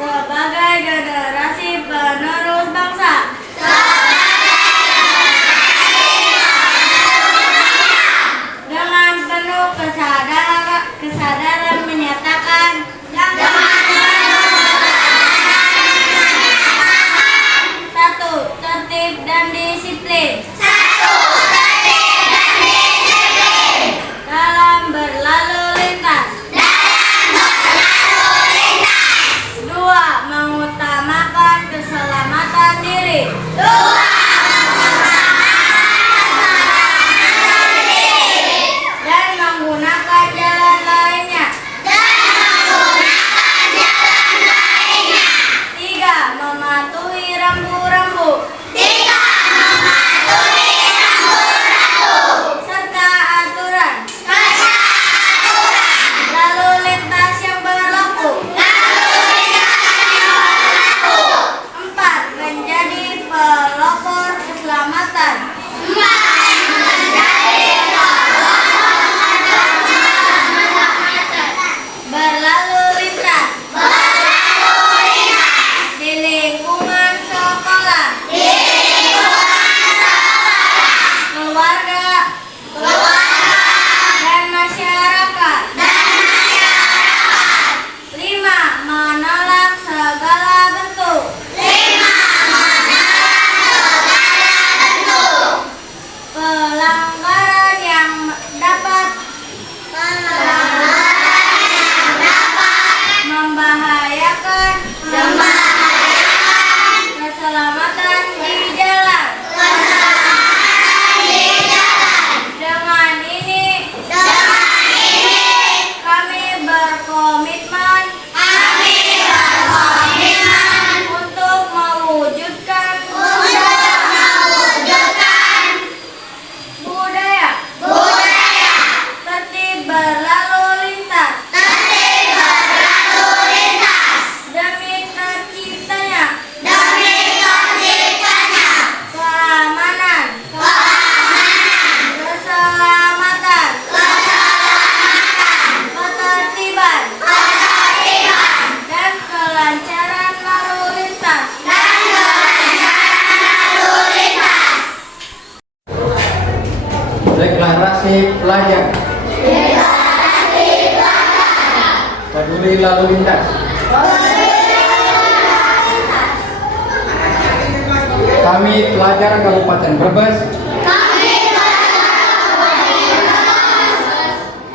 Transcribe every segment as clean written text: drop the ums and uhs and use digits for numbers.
sebagai generasi penerus bangsa. Dengan penuh kesadaran menyatakan. Satu, tertib dan disiplin. Dalam berlalu lintas. Dua, mengutamakan keselamatan diri. Dan menggunakan jalan lainnya. Tiga, mematuhi rambu-rambu. Serta aturan lalu lintas yang berlaku. Empat, menjadi pelopor keselamatan. Berlalu lintas di lingkungan sekolah, keluarga, dan masyarakat. Lima, menolak segala bentuk pelanggaran yang dapat membahayakan keselamatan di jalan. Dengan ini kami berkomitmen untuk mewujudkan budaya tertib berlalu lintas demi terciptanya keamanan, keselamatan, ketertiban, dan kelancaran lalu lintas. Deklarasi pelajar. Peduli lalu lintas. Kami pelajar Kabupaten Brebes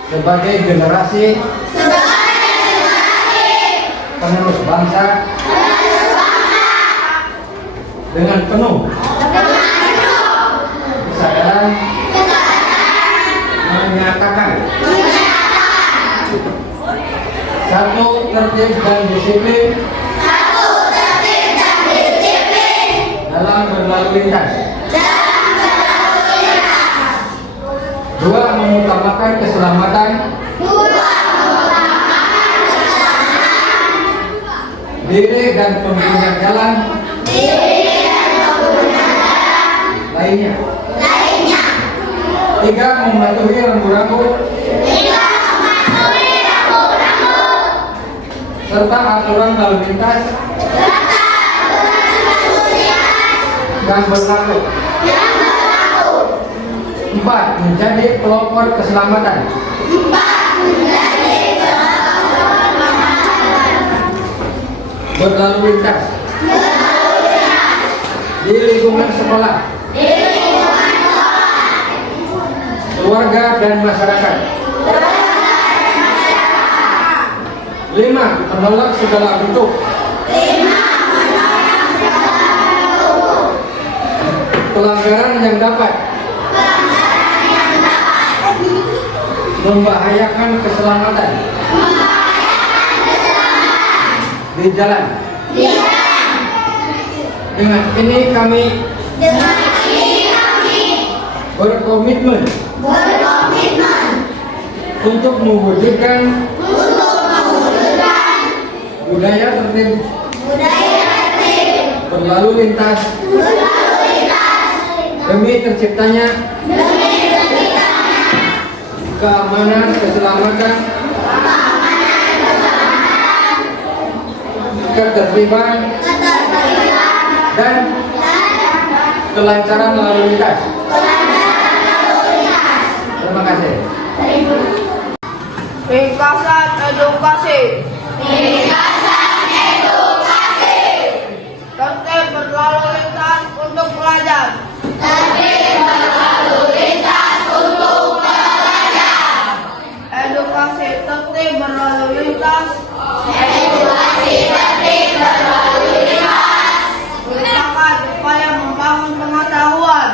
sebagai generasi penerus bangsa dengan penuh kesadaran menyatakan. Satu, tertib dan disiplin dalam berlalu lintas. Dua, mengutamakan keselamatan diri dan pengguna jalan lainnya. Tiga, mematuhi rambu-rambu serta aturan lalu lintas yang berlaku. Empat, menjadi pelopor keselamatan. Berlalu lintas di lingkungan sekolah, keluarga, dan masyarakat. Lima, menolak segala bentuk pelanggaran yang dapat membahayakan keselamatan di jalan. Dengan ini kami berkomitmen untuk mewujudkan budaya tertib berlalu lintas demi terciptanya keamanan, keselamatan, ketertiban, dan kelancaran lalu lintas. Terima kasih. Ringkasan edukasi. Tertib berlalu lintas untuk pelajar. Edukasi tertib berlalu lintas. Merupakan upaya membangun pengetahuan.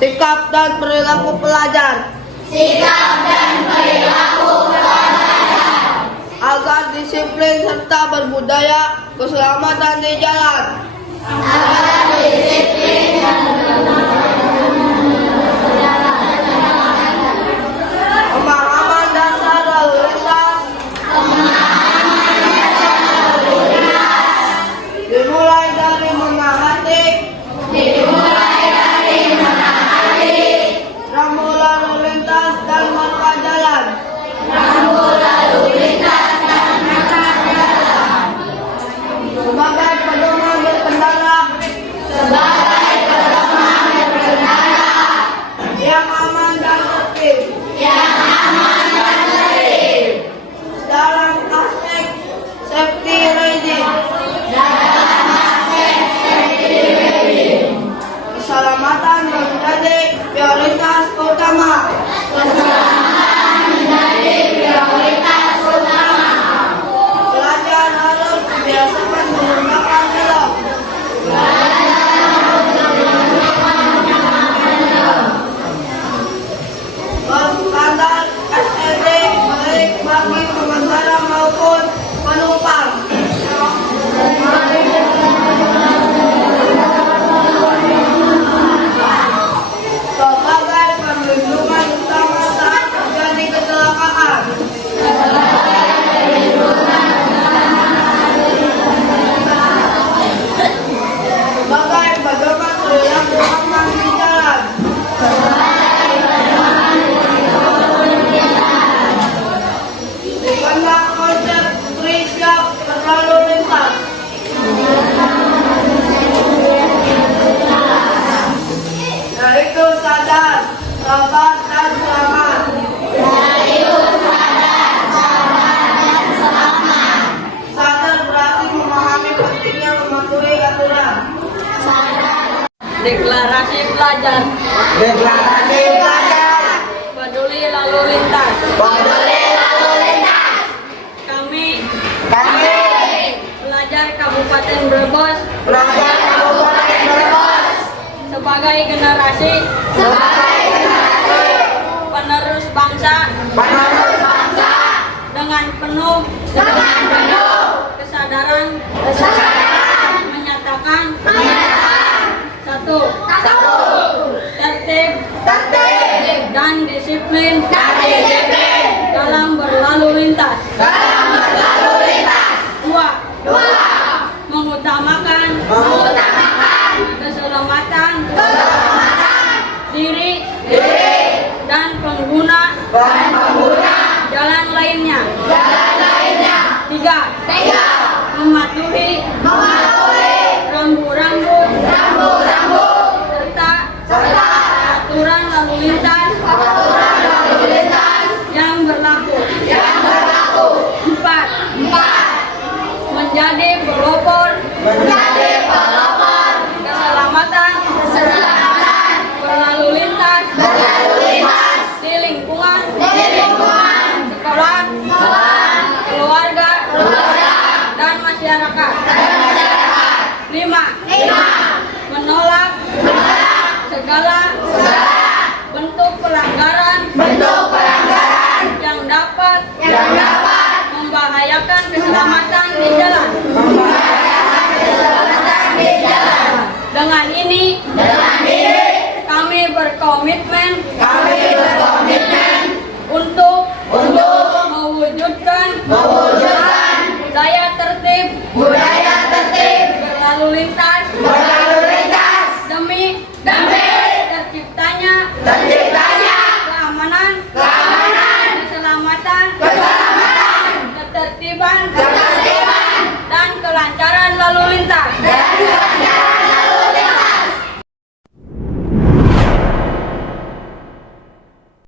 Sikap dan perilaku pelajar. Agar disiplin serta berbudaya keselamatan di jalan. Pemahaman dasar lalu lintas. Dimulai dari mengerti rambu lalu lintas dan marka jalan. Sebagai pedoman berkendara. Yang aman dan tertib. Dalam aspek safety regime. Keselamatan menjadi prioritas utama. Pelajar harus dibiasakan menggunakan helm. Berstandar SLD baik bagi pengendara maupun penumpang. Sebagai perlindungan utama saat terjadi kecelakaan. Sebagai pedoman perilaku aman di jalan. Dengan konsep siap berlalu lintas. Yaitu sadar, sabar, dan selamat. Sadar berarti memahami pentingnya mematuhi aturan. Deklarasi pelajar. Peduli lalu lintas. Kami pelajar Kabupaten Brebes sebagai generasi penerus bangsa dengan penuh kesadaran menyatakan satu tertib dan disiplin dalam berlalu lintas. Dua, mengutamakan keselamatan diri dan pengguna jalan lainnya. Tiga,